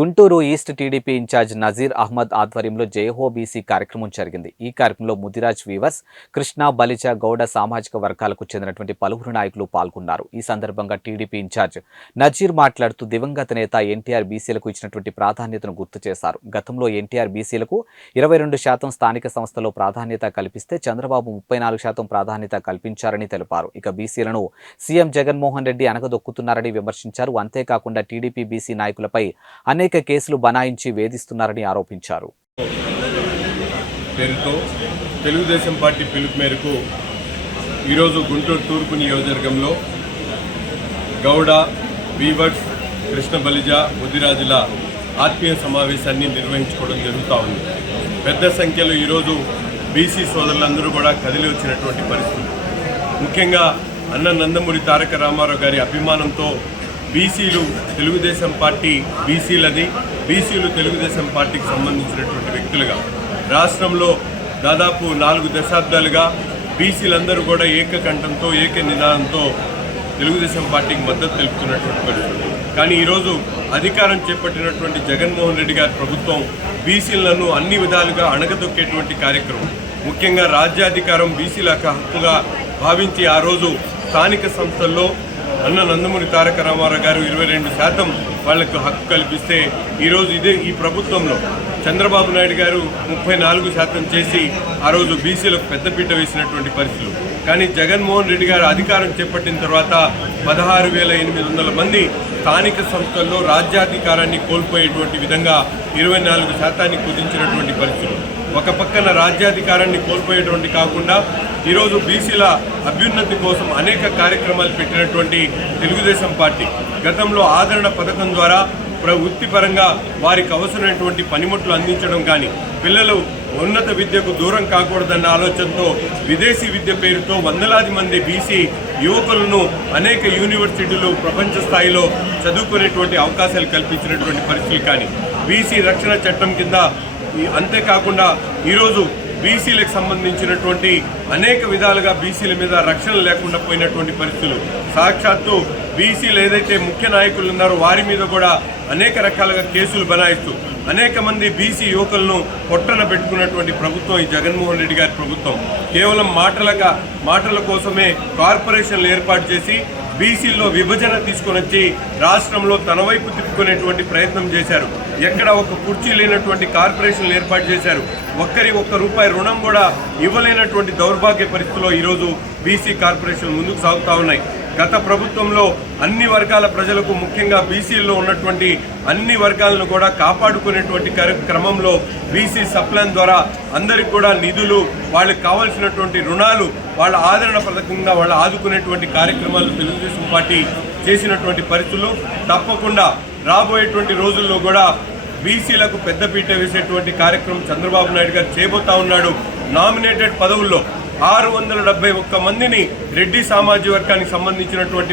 Guntur east TDP incharge Nazeer Ahmed ఆధ్వర్యంలో Jayaho BC కార్యక్రమం జరిగింది. ఈ కార్యక్రమంలో ముదిరాజ్ వీవర్స్ కృష్ణ బలిజ గౌడ సామాజిక వర్గాలకు చెందినటువంటి పలువురు నాయకులు పాల్గొన్నారు. ఈ సందర్భంగా టీడీపీ ఇన్ఛార్జ్ నజీర్ మాట్లాడుతూ దివంగత నేత ఎన్టీఆర్ బీసీలకు ఇచ్చినటువంటి ప్రాధాన్యతను గుర్తు చేశారు. గతంలో ఎన్టీఆర్ బీసీలకు ఇరవై రెండు శాతం స్థానిక సంస్థలో ప్రాధాన్యత కల్పిస్తే చంద్రబాబు ముప్పై నాలుగు శాతం ప్రాధాన్యత కల్పించారని తెలిపారు. ఇక బీసీలను సీఎం జగన్మోహన్ రెడ్డి అనగదొక్కుతున్నారని విమర్శించారు. అంతేకాకుండా టీడీపీ బీసీ నాయకులపై అనేక కేసులు బనాయించి వేధిస్తున్నారని ఆరోపించారు. పేరుతో తెలుగుదేశం పార్టీ పిలుపు మేరకు ఈరోజు గుంటూరు తూర్పు నియోజకవర్గంలో గౌడ బీవర్స్ కృష్ణ బలిజ ముదిరాజుల ఆత్మీయ సమావేశాన్ని నిర్వహించుకోవడం జరుగుతూ ఉంది. పెద్ద సంఖ్యలో ఈరోజు బీసీ సోదరులందరూ కూడా కదిలి వచ్చినటువంటి పరిస్థితి. ముఖ్యంగా అన్న నందమూరి తారక రామారావు గారి అభిమానంతో బీసీలు తెలుగుదేశం పార్టీ బీసీలది బీసీలు తెలుగుదేశం పార్టీకి సంబంధించినటువంటి వ్యక్తులుగా. రాష్ట్రంలో దాదాపు నాలుగు దశాబ్దాలుగా బీసీలందరూ కూడా ఏకకంఠంతో ఏక నినాదంతో తెలుగుదేశం పార్టీకి మద్దతు తెలుపుతున్నటువంటి పరిస్థితి. కానీ ఈరోజు అధికారం చేపట్టినటువంటి జగన్మోహన్ రెడ్డి గారి ప్రభుత్వం బీసీలను అన్ని విధాలుగా అణగదొక్కేటువంటి కార్యక్రమం. ముఖ్యంగా రాజ్యాధికారం బీసీలకు హక్కుగా భావించి ఆ రోజు స్థానిక సంస్థల్లో అన్న నందమూరి తారక రామారావు గారు ఇరవై రెండు శాతం వాళ్ళకు హక్కు కల్పిస్తే ఈరోజు ఇదే ఈ ప్రభుత్వంలో చంద్రబాబు నాయుడు గారు ముప్పై నాలుగు శాతం చేసి ఆ రోజు బీసీలకు పెద్దపీట వేసినటువంటి పరిస్థితులు. కానీ జగన్మోహన్ రెడ్డి గారు అధికారం చేపట్టిన తర్వాత పదహారు వేల ఎనిమిది వందల మంది స్థానిక సంస్థల్లో రాజ్యాధికారాన్ని కోల్పోయేటువంటి విధంగా ఇరవై నాలుగు శాతాన్ని కుదించినటువంటి పరిస్థితులు ఒక పక్కన రాజ్యాధికారాన్ని కోల్పోయేటువంటి కాకుండా ఈరోజు బీసీల అభ్యున్నతి కోసం అనేక కార్యక్రమాలు పెట్టినటువంటి తెలుగుదేశం పార్టీ గతంలో ఆదరణ పథకం ద్వారా ప్ర వృత్తిపరంగా వారికి అవసరమైనటువంటి పనిముట్లు అందించడం కానీ పిల్లలు ఉన్నత విద్యకు దూరం కాకూడదన్న ఆలోచనతో విదేశీ విద్య పేరుతో వందలాది మంది బీసీ యువకులను అనేక యూనివర్సిటీలు ప్రపంచ స్థాయిలో చదువుకునేటువంటి అవకాశాలు కల్పించినటువంటి పరిస్థితులు కానీ బీసీ రక్షణ చట్టం కింద అంతేకాకుండా ఈరోజు బీసీలకు సంబంధించినటువంటి అనేక విధాలుగా బీసీల మీద రక్షణ లేకుండా పోయినటువంటి పరిస్థితులు. సాక్షాత్తు బీసీలు ఏదైతే ముఖ్య నాయకులు ఉన్నారో వారి మీద కూడా అనేక రకాలుగా కేసులు బనాయిస్తూ అనేక మంది బీసీ యువకులను పొట్టన పెట్టుకున్నటువంటి ప్రభుత్వం ఈ జగన్మోహన్ రెడ్డి గారి ప్రభుత్వం. కేవలం మాటలగా మాటల కోసమే కార్పొరేషన్లు ఏర్పాటు చేసి బీసీల్లో విభజన తీసుకొని వచ్చి రాష్ట్రంలో తన వైపు తిప్పుకునేటువంటి ప్రయత్నం చేశారు. ఎక్కడ ఒక కుర్చీ లేనటువంటి కార్పొరేషన్లు ఏర్పాటు చేశారు. ఒక్కరి ఒక్క రూపాయి రుణం కూడా ఇవ్వలేనటువంటి దౌర్భాగ్య పరిస్థితిలో ఈరోజు బీసీ కార్పొరేషన్లు ముందుకు సాగుతూ ఉన్నాయి. గత ప్రభుత్వంలో అన్ని వర్గాల ప్రజలకు ముఖ్యంగా బీసీల్లో ఉన్నటువంటి అన్ని వర్గాలను కూడా కాపాడుకునేటువంటి క్రమంలో బీసీ సప్లాన్ ద్వారా అందరికి కూడా నిధులు వాళ్ళకి కావాల్సినటువంటి రుణాలు వాళ్ళ ఆదరణ పథకంగా వాళ్ళు ఆదుకునేటువంటి కార్యక్రమాలు తెలుగుదేశం పార్టీ చేసినటువంటి పరిస్థితులు. తప్పకుండా రాబోయేటువంటి రోజుల్లో కూడా బీసీలకు పెద్దపీట వేసేటువంటి కార్యక్రమం చంద్రబాబు నాయుడు గారు చేయబోతా ఉన్నాడు. నామినేటెడ్ పదవుల్లో ఆరు వందల డెబ్బై ఒక్క మందిని రెడ్డి సామాజిక వర్గానికి సంబంధించినటువంటి